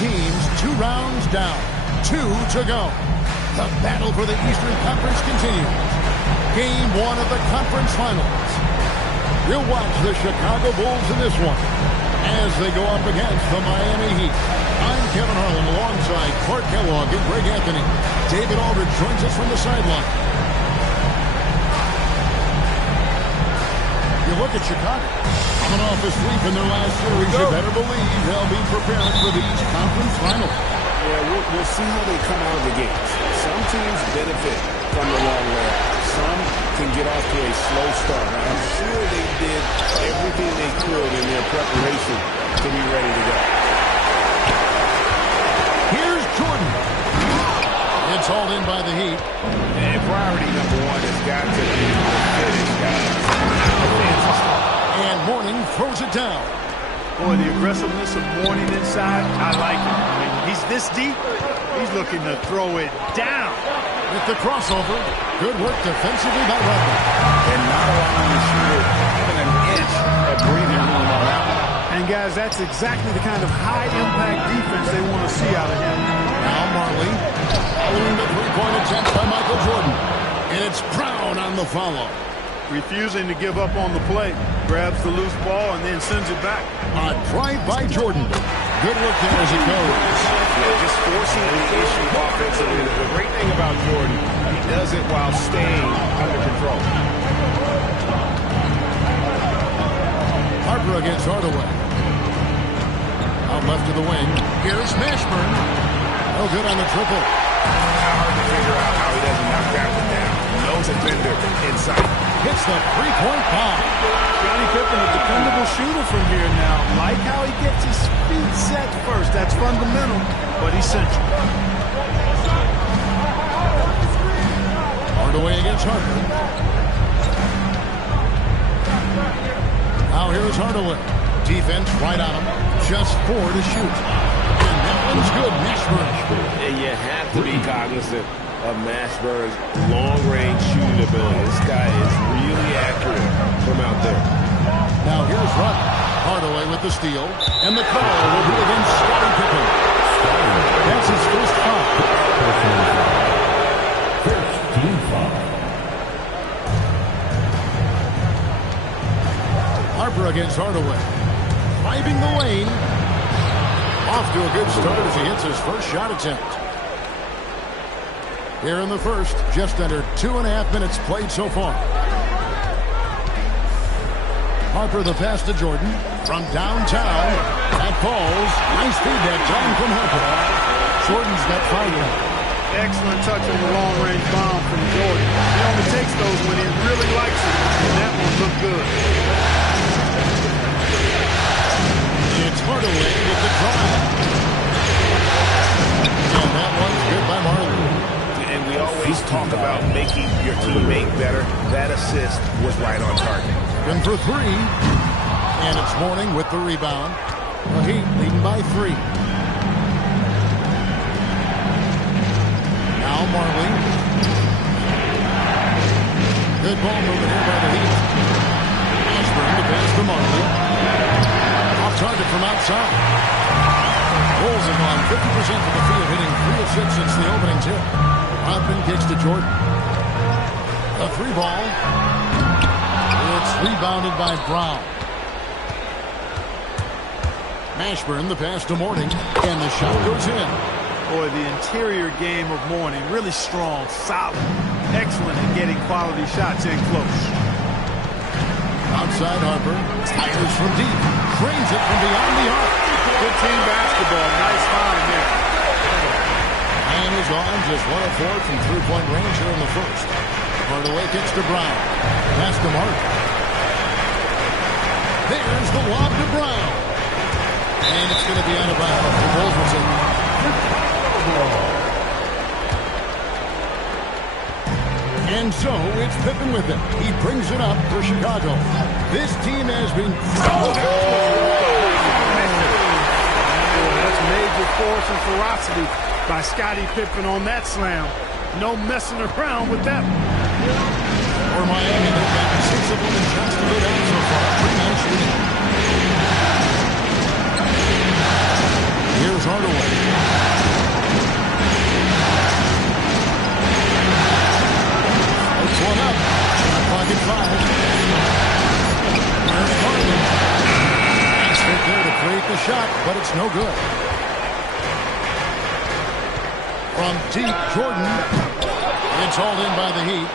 teams 2 rounds down. 2 to go. The battle for the Eastern Conference continues. Game 1 of the conference finals. You'll watch the Chicago Bulls in this one as they go up against the Miami Heat. I'm Kevin Harlan alongside Clark Kellogg and Greg Anthony. David Aldridge joins us from the sideline. You look at Chicago. Coming off a sweep in their last series, you better believe they'll be prepared for the East Conference Finals. Yeah, we'll see how they come out of the games. Some teams benefit from the long way out. Some can get off to a slow start. I'm sure they did everything they could in their preparation to be ready to go. Here's Jordan. It's hauled in by the Heat. And priority number 1 has got to be the finish, guys. And Mourning throws it down. Boy, the aggressiveness of Mourning inside, I like it. I mean, he's this deep, he's looking to throw it down. With the crossover, good work defensively by Rodman. And not allowing the shooter even an inch of breathing room on that one. And guys, that's exactly the kind of high-impact defense they want to see out of him. Now Marley, following the three-point attempt by Michael Jordan. And it's Brown on the follow. Refusing to give up on the play. Grabs the loose ball and then sends it back. A drive by Jordan. Good work there as it goes. Yeah, just forcing the issue offensively. The great thing about Jordan, he does it while staying under control. Harper against Hardaway. Out left to the wing. Here's Mashburn. No good on the triple. Hard to figure out how he doesn't knock that one down. No defender inside. Hits the three-point bomb. Scottie Pippen, a dependable shooter from here now. Like how he gets his feet set first. That's fundamental, but essential. Hardaway against Harper. Now here's Hardaway. Defense right on him. Just 4 to shoot. And that one's good. Mashburn. And you have to be cognizant of Mashburn's long-range shooting ability. This guy is really accurate from out there. Now here's Rudd. Hardaway with the steal. And the call will be against Scottie Pippen. That's his first foul. First team foul. Harper against Hardaway. Driving the lane. Off to a good start as he hits his first shot attempt. Here in the first, just under 2.5 minutes played so far. Harper the pass to Jordan from downtown. That falls. Nice feed that time from Harper. Jordan's got 5. Excellent touch on the long-range bomb from Jordan. He only takes those when he really likes it, and that one looked good. It's Hardaway with the drive. And that one's good by Marley. And we always talk about making your teammate better. That assist was right on target. In for 3. And it's Mourning with the rebound. The Heat leading by 3. Now Marley. Good ball movement here by the Heat. Mashburn to pass to Marley. Off target from outside. Bulls have gone 50% of the field, hitting 3 of 6 since the opening tip. Rodman kicks to Jordan. A 3 ball. It's rebounded by Brown. Mashburn the pass to Mourning. And the shot goes in. Boy, the interior game of Mourning, really strong, solid, excellent at getting quality shots in close. Outside Harper. Fires from deep. Drains it from beyond the arc. Good team basketball. Nice find there. And he's on just 1 of 4 from three-point range here in the first. Hardaway kicks to Brown. Pass to Martin. There's the lob to Brown. And it's going to be out of bounds. The Bulls will take it. And so it's Pippen with it. He brings it up for Chicago. This team has been... That's major force and ferocity by Scottie Pippen on that slam. No messing around with that one. For Miami, they've gotten 6 of them in shots to go down so far. Pretty nice shooting. Here's Hardaway. good. From deep, Jordan. It's hauled in by the Heat.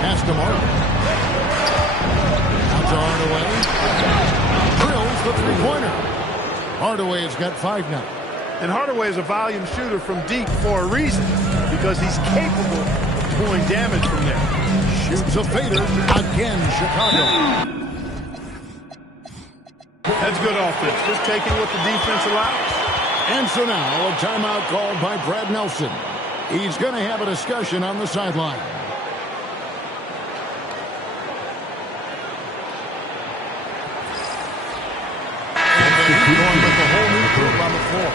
Pass to Martin. Out to Hardaway. Drills the three-pointer. Hardaway has got 5 now. And Hardaway is a volume shooter from deep for a reason, because he's capable of doing damage from there. Shoots a fader. Again, Chicago. That's good offense. Just taking what the defense allows. And so now a timeout called by Brad Nelson. He's going to have a discussion on the sideline. And the Heat going with the whole new group on the floor.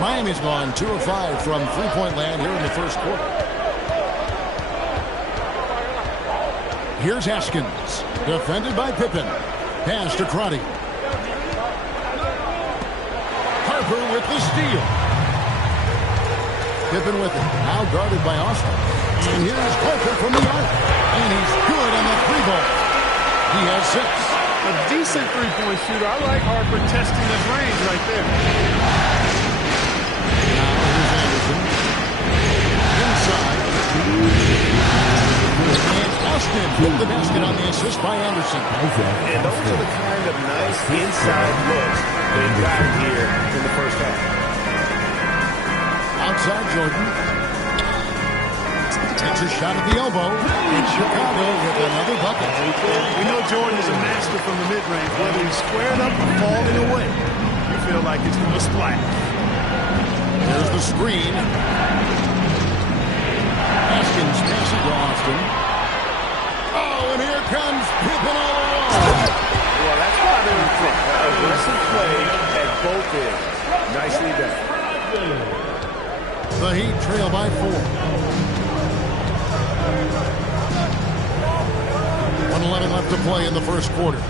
Miami's gone 2 of 5 from three-point land here in the first quarter. Here's Haskins, defended by Pippen. Pass to Crotty. Harper with the steal. Pippen with it. Now guarded by Austin. And here's Harper from the arc. And he's good on the 3-ball. He has 6. A decent three-point shooter. I like Harper testing his range right there. Now here's Anderson. Inside. And Austin with the basket on the assist by Anderson. And those are the kind of nice inside looks they got here in the first half. Outside Jordan. Takes a shot at the elbow. And Chicago with another bucket. We know Jordan is a master from the mid-range. Whether he's squared up or falling away, you feel like it's going to splash. There's the screen. Haskins passing to Austin. Oh, and here comes Pippen all alone. Well, that's what I'm in front. Aggressive play at both ends. Nicely done. The Heat trail by 4. 1:11 left to play in the first quarter.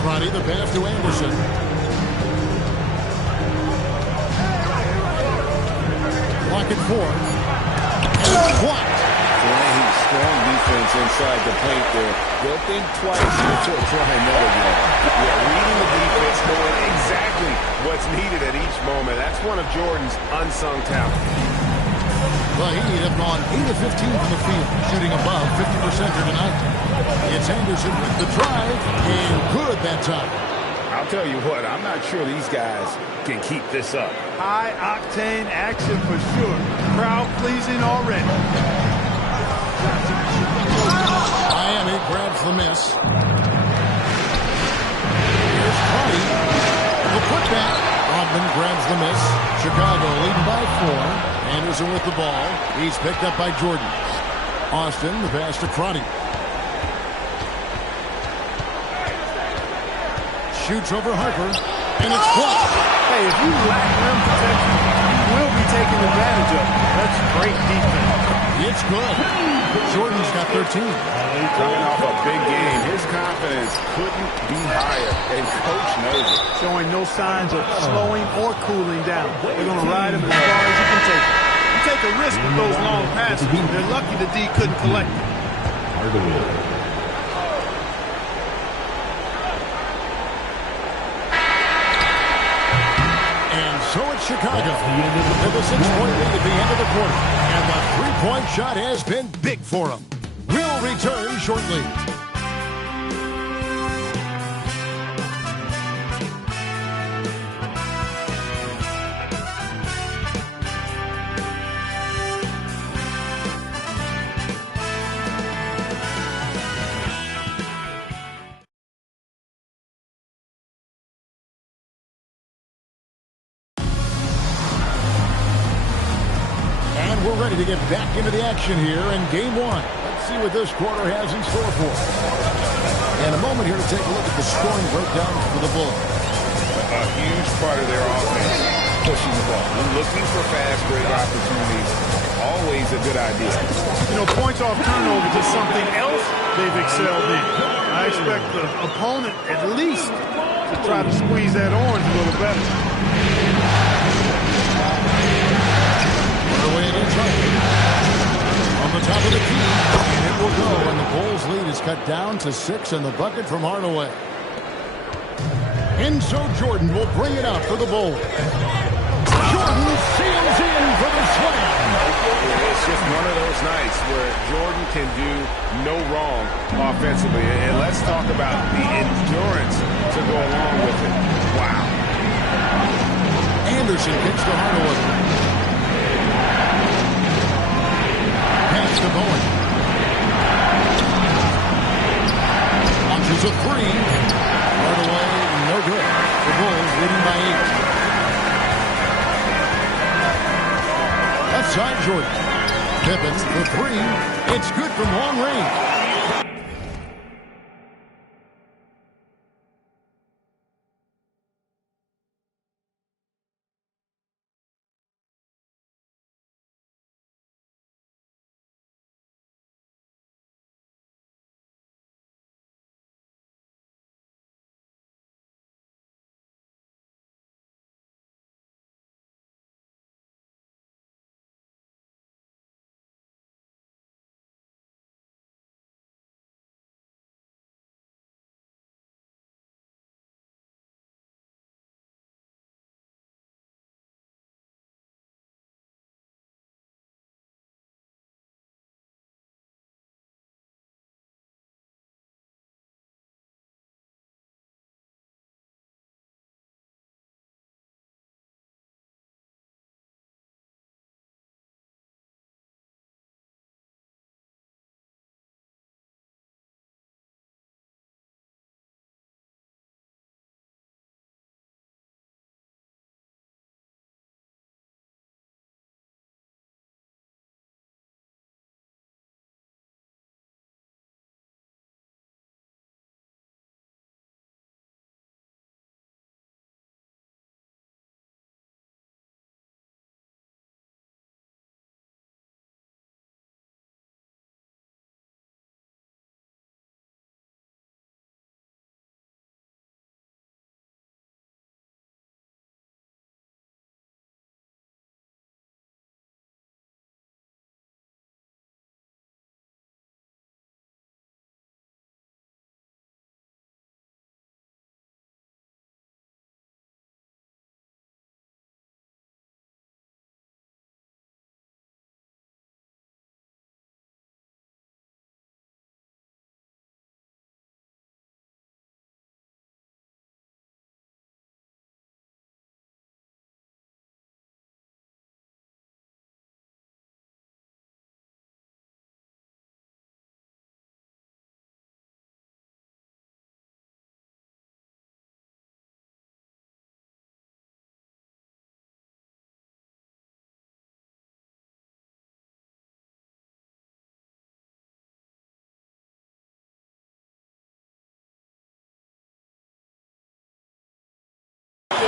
Crotty, the pass to Anderson. Block it 4. And it's blocked. Strong defense inside the paint there. They'll think twice before trying that again. Yeah, reading the defense, knowing exactly what's needed at each moment. That's one of Jordan's unsung talents. The Heat have gone 8 of 15 from the field, shooting above 50% here tonight. It's Anderson with the drive, and good that time. I'll tell you what, I'm not sure these guys can keep this up. High-octane action for sure. Crowd-pleasing already. Miami grabs the miss. Here's Crotty. The putback. Rodman grabs the miss. Chicago leading by 4. Anderson with the ball. He's picked up by Jordan. Austin, the pass to Crotty. Shoots over Harper. And it's blocked. Hey, if you lack rim protection, you will be taken advantage of. That's great defense. It's good. Jordan's got 13. Coming off a big game, his confidence couldn't be higher, and Coach knows it. Showing no signs of slowing or cooling down. They're going to ride him as far as you can take him. You take a risk with those long passes. They're lucky the D couldn't collect it. And so it's Chicago with a 6-point lead at the end of the quarter. And the three-point shot has been big for them. We'll return shortly. We're ready to get back into the action here in Game 1. Let's see what this quarter has in store for us. And a moment here to take a look at the scoring breakdown for the Bulls. A huge part of their offense, pushing the ball. Looking for fast break opportunities, always a good idea. You know, points off turnovers is something else they've excelled in. I expect the opponent at least to try to squeeze that orange a little better. Away against Harper. From the top of the key. And it will go, and the Bulls' lead is cut down to 6 in the bucket from Hardaway. And so Jordan will bring it out for the Bulls. Jordan seals in for the slam. It's just one of those nights where Jordan can do no wrong offensively. And let's talk about the endurance to go along with it. Wow. Anderson kicks to Hardaway. Pass to Bowen. Launches a three. Hardaway, no good. The Bulls leading by 8. Outside Jordan. Pippen for three. It's good from long range.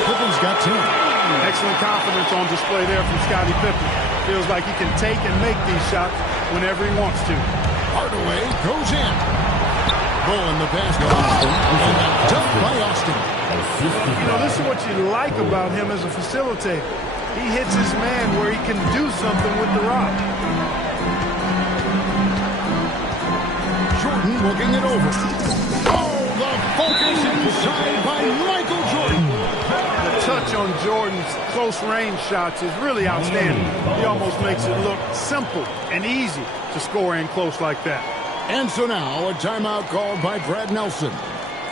Pippen's got 10. Excellent confidence on display there from Scottie Pippen. Feels like he can take and make these shots whenever he wants to. Hardaway goes in. Bowling the basket. And dunked by Austin. You know, this is what you like about him as a facilitator. He hits his man where he can do something with the rock. Jordan looking it over. Oh, the focus inside by Michael Jordan. The touch on Jordan's close-range shots is really outstanding. He almost makes it look simple and easy to score in close like that. And so now a timeout called by Brad Nelson.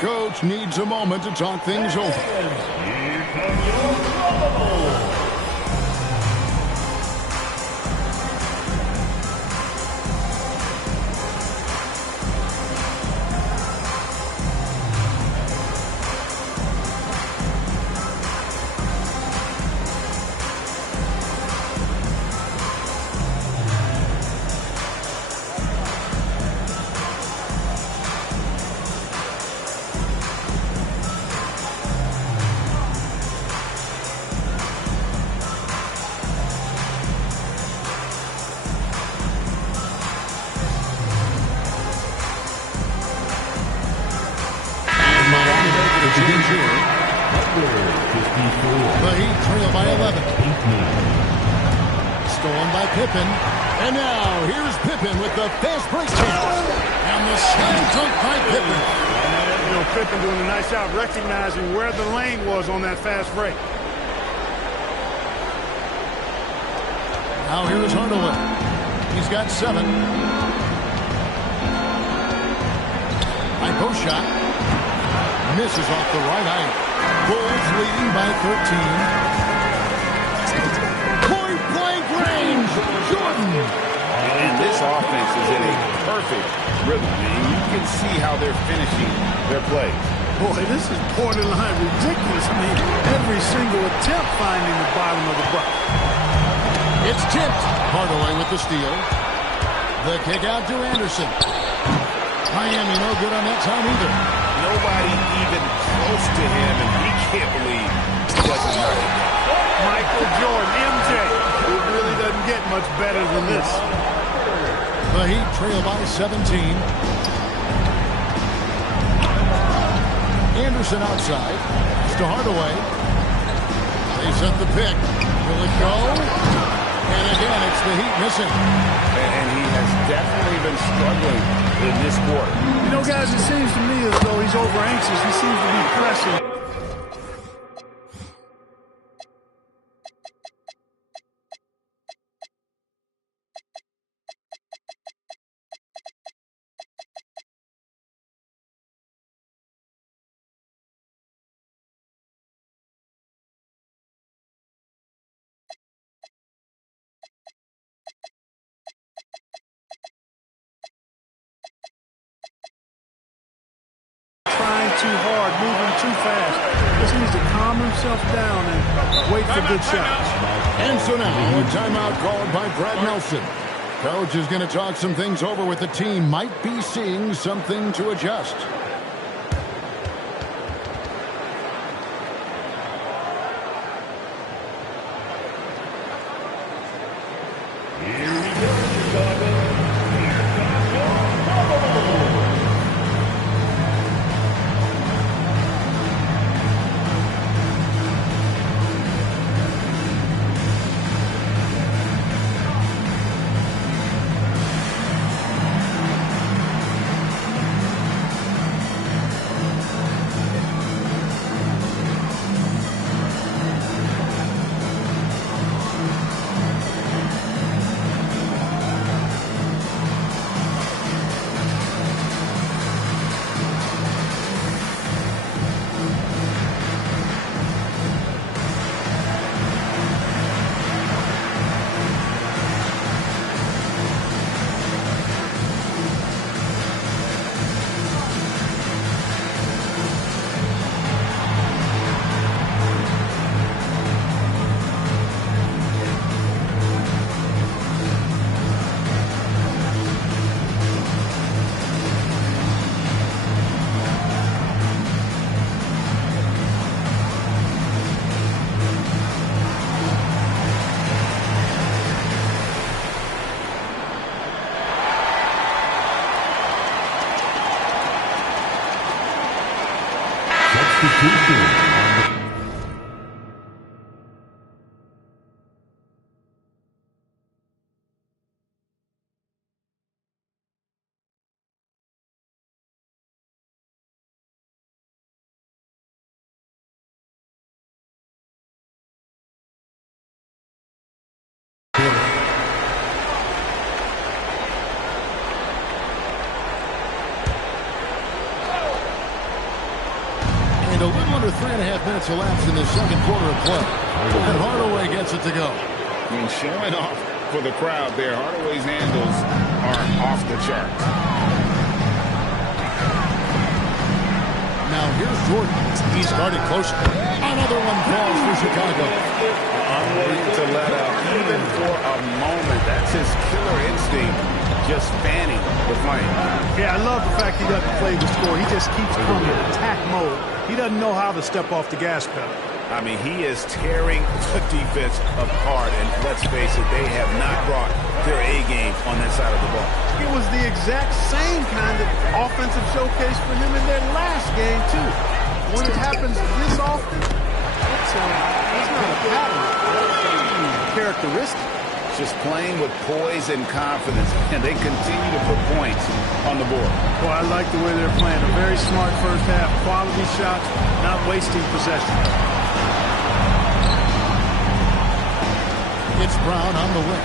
Coach needs a moment to talk things over. Here comes your trouble. The Heat trail by 11. Stolen by Pippen. And now here's Pippen with the fast break chance. And the slam dunk by Pippen. You know, Pippen doing a nice job recognizing where the lane was on that fast break. Now here is Hardaway. He's got 7. High post shot. Misses off the right eye. Bulls leading by 13. Point-blank range. Jordan. And this offense is in a perfect rhythm. And you can see how they're finishing their plays. Boy, this is borderline ridiculous. I mean, every single attempt finding the bottom of the bucket. It's tipped. Hardaway with the steal. The kick out to Anderson. Miami no good on that time either. Nobody even close to him, and he can't believe he doesn't know it. Michael Jordan, MJ. It really doesn't get much better than this. The Heat trail by 17. Anderson outside. It's to Hardaway. They set the pick. Will it go? And again, it's the Heat missing. And he has definitely been struggling in this quarter. You know, guys, it seems to me as though he's over anxious. He seems to be pressing. Trying too hard, moving too fast. Just needs to calm himself down and wait for good shots. And so now, a timeout called by Brad Nelson. Coach is going to talk some things over with the team. Might be seeing something to adjust. Here we go, Chicago. Here comes your trouble. A little under 3.5 minutes elapsed in the second quarter of play. And Hardaway gets it to go. I mean, showing off for the crowd there. Hardaway's handles are off the charts. Now here's Jordan. He started close. Another one falls for Chicago. Unwilling to let up even for a moment. That's his killer instinct, just fanning the flame. Yeah, I love the fact he doesn't play the score. He just keeps coming in attack mode. He doesn't know how to step off the gas pedal. I mean, he is tearing the defense apart, and let's face it, they have not brought their A game on that side of the ball. It was the exact same kind of offensive showcase for him in their last game, too. When it happens this often, it's not a pattern. It's characteristic. just playing with poise and confidence, and they continue to put points on the board. Well, I like the way they're playing. A very smart first half. Quality shots, not wasting possession. It's Brown on the wing.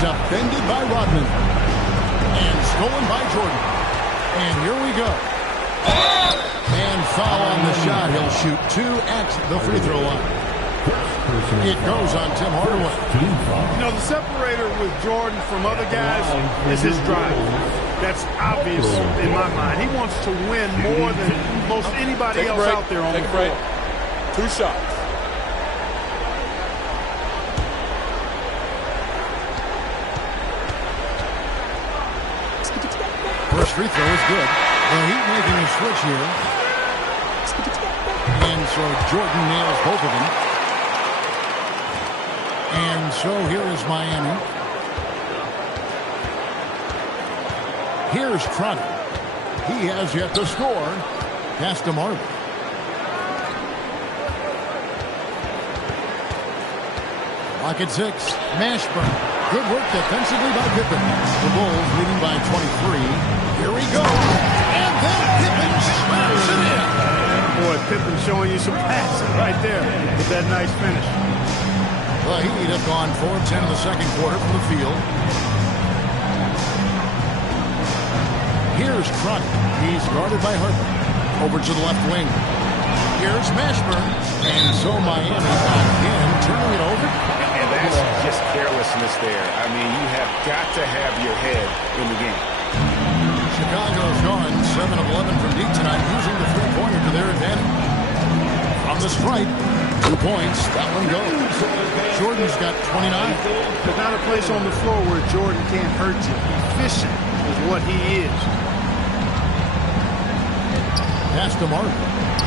Defended by Rodman. And stolen by Jordan. And here we go. And foul on the shot. He'll shoot 2 at the free throw line. It goes on Tim Hardaway. You know, the separator with Jordan from other guys is his drive. That's obvious in my mind. He wants to win more than most anybody else out there on the court. 2 shots. First free throw is good. The Heat making a switch here. And so Jordan nails both of them. And so here is Miami. Here's Trotter. He has yet to score. Pass to Marvin. Lock at 6. Mashburn. Good work defensively by Pippen. The Bulls leading by 23. Here we go. And then Pippen slams it in. Boy, Pippen showing you some passing right there with that nice finish. The Heat have gone 4 of 10 in the second quarter from the field. Here's Crotty. He's guarded by Harper. Over to the left wing. Here's Mashburn. And so Miami again turning it over. And that's just carelessness there. I mean, you have got to have your head in the game. Chicago's gone 7 of 11 from deep tonight, using the three-pointer to their advantage. From the stripe, 2 points. That one goes. Jordan's got 29. There's not a place on the floor where Jordan can't hurt you. Efficient is what he is. Pass to Martin.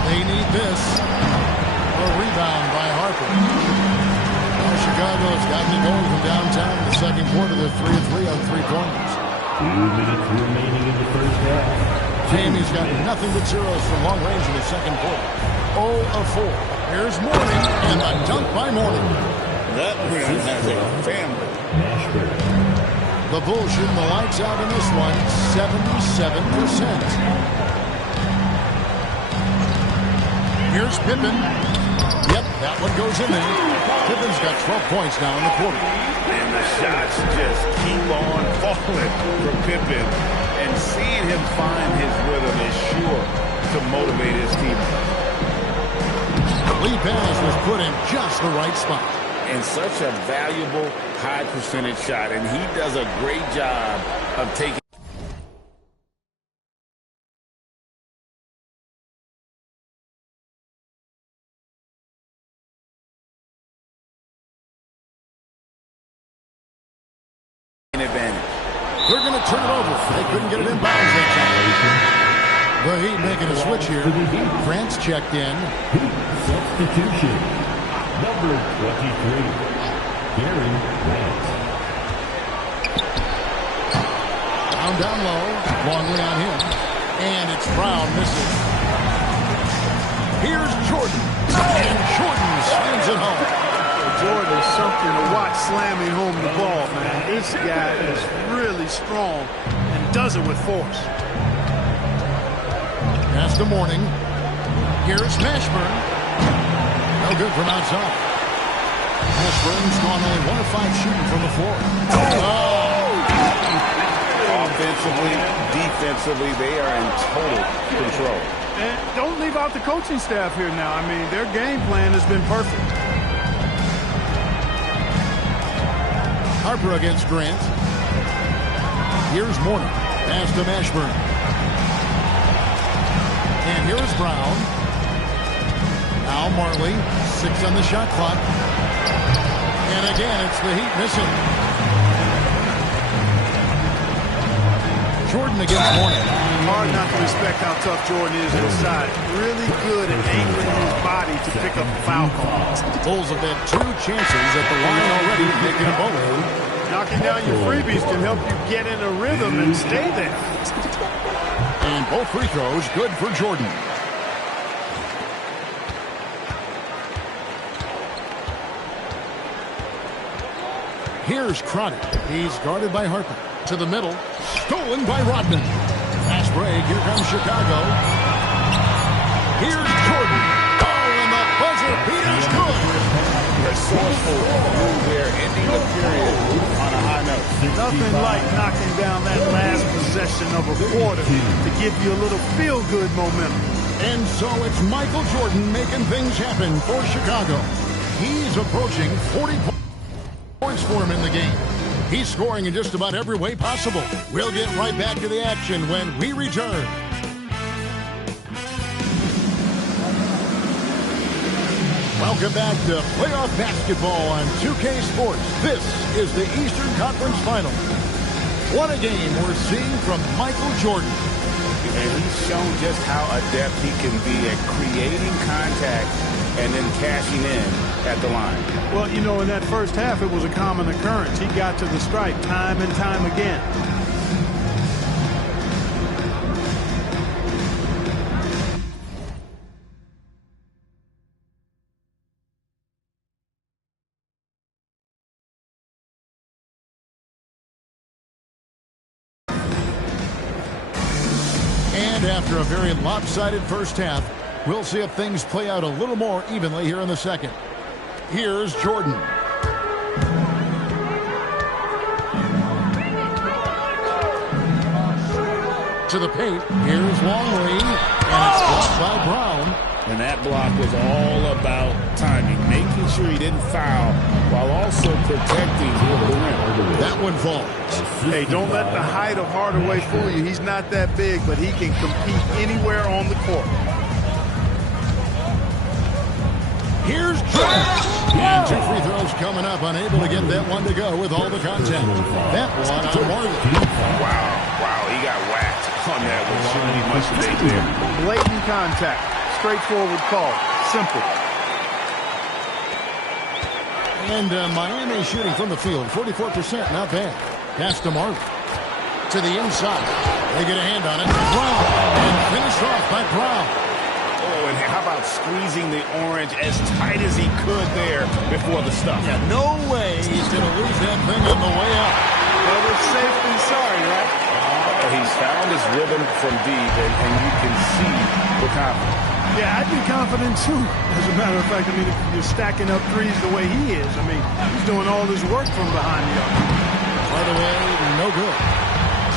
They need this. A rebound by Harper. Well, Chicago's gotten it going from downtown in the second quarter. They're 3 of 3 on three-pointers. 2 minutes remaining in the first half. Jamie's got nothing but zeros from long range in the second quarter. 0 of 4. Here's Mourning, and a dunk by Mourning. That man has a family. The Bulls shooting the lights out in this one, 77%. Here's Pippen. Yep, that one goes in there. Pippen's got 12 points now in the quarter. And the shots just keep on falling for Pippen. And seeing him find his rhythm is sure to motivate his team. The lead pass was put in just the right spot. And such a valuable high percentage shot. And he does a great job of taking advantage. They're going to turn it over. They couldn't get it in bounds that time. The Heat making a switch here. France checked in. Substitution. Number 23. Gary Grant. Down low. Longley on him. And it's Brown missing. Here's Jordan. And Jordan slams it home. Jordan is something to watch slamming home the ball, man. This guy is really strong and does it with force. Pass to Mourning. Here's Mashburn. No good from outside. Mashburn's gone only 1 of 5 shooting from the floor. Oh! Offensively, defensively, they are in total control. And don't leave out the coaching staff here now. I mean, their game plan has been perfect. Harper against Grant. Here's Mourning. Pass to Mashburn. And here's Brown. Now Marley. 6 on the shot clock. And again, it's the Heat missing. Jordan against Mourning. Hard not to respect how tough Jordan is inside. Really good at angling his body to pick up the foul call. Bulls have had 2 chances at the line already, making them both. Knocking down your freebies can help you get in a rhythm and stay there. And both free throws good for Jordan. Here's Crotty. He's guarded by Harper. To the middle. Stolen by Rodman. Fast break. Here comes Chicago. Here's Jordan. Oh, and the buzzer beater's good. Resourceful move there, ending the period on a high note. Nothing like knocking down that last possession of a quarter to give you a little feel-good momentum. And so it's Michael Jordan making things happen for Chicago. He's approaching 40 points for him in the game. He's scoring in just about every way possible. We'll get right back to the action when we return. Welcome back to playoff basketball on 2K Sports. This is the Eastern Conference Finals. What a game we're seeing from Michael Jordan. And he's shown just how adept he can be at creating contact and then cashing in at the line. Well, you know, in that first half, it was a common occurrence. He got to the stripe time and time again. And after a very lopsided first half, we'll see if things play out a little more evenly here in the second. Here's Jordan. To the paint. Here's Longley. And it's blocked by Brown. And that block was all about timing, making sure he didn't foul while also protecting the rim. That one falls. Hey, don't let the height of Hardaway fool you. He's not that big, but he can compete anywhere on the court. Here's Jordan. And two free throws coming up. Unable to get that one to go with all the contact. That one on Marley. Wow, he got whacked on that one. Shouldn't be much debate there. Blatant contact. Straightforward call. Simple. And Miami shooting from the field. 44%, not bad. Pass to Marley. To the inside. They get a hand on it. Brown. And finished off by Brown. Oh, and how about squeezing the orange as tight as he could there before the stuff? Yeah, no way he's going to lose that thing on the way up. Better safe than sorry, right? He's found his rhythm from deep, and you can see the confidence. Yeah, I'd be confident, too. As a matter of fact, I mean, if you're stacking up threes the way he is, I mean, he's doing all this work from behind the arc. By the way, no good.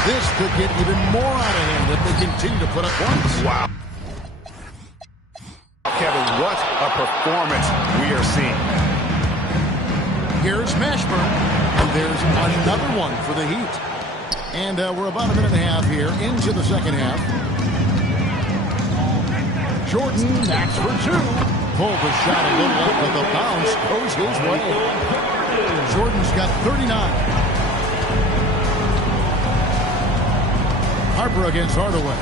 This could get even more out of him if they continue to put up points. Wow. Kevin, what a performance we are seeing. Here's Mashburn. And there's another one for the Heat. And we're about a minute and a half here into the second half. Jordan knocks for two. Pulled the shot a little up, but the bounce goes his way. Jordan's got 39. Harper against Hardaway.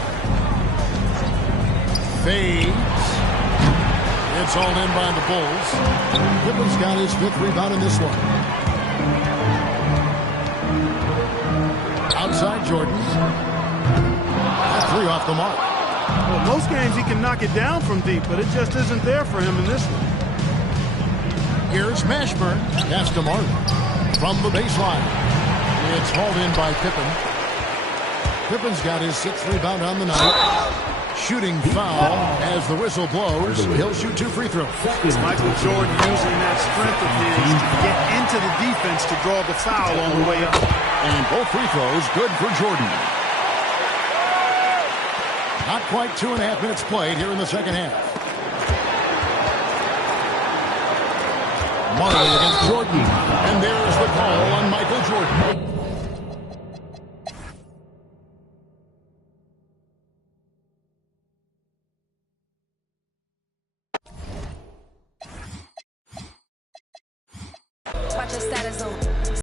Fades. It's all in by the Bulls. Pippen's got his fifth rebound in this one. Outside Jordan. That three off the mark. Well, most games he can knock it down from deep, but it just isn't there for him in this one. Here's Mashburn. Pass to Martin. From the baseline. It's hauled in by Pippen. Pippen's got his sixth rebound on the night. Shooting foul as the whistle blows. He'll shoot two free throws. It's Michael Jordan using that strength of his to get into the defense to draw the foul on the way up. And both free throws good for Jordan. Not quite 2.5 minutes played here in the second half. Marley against Jordan. And there's the call on Michael Jordan. Watch your status on.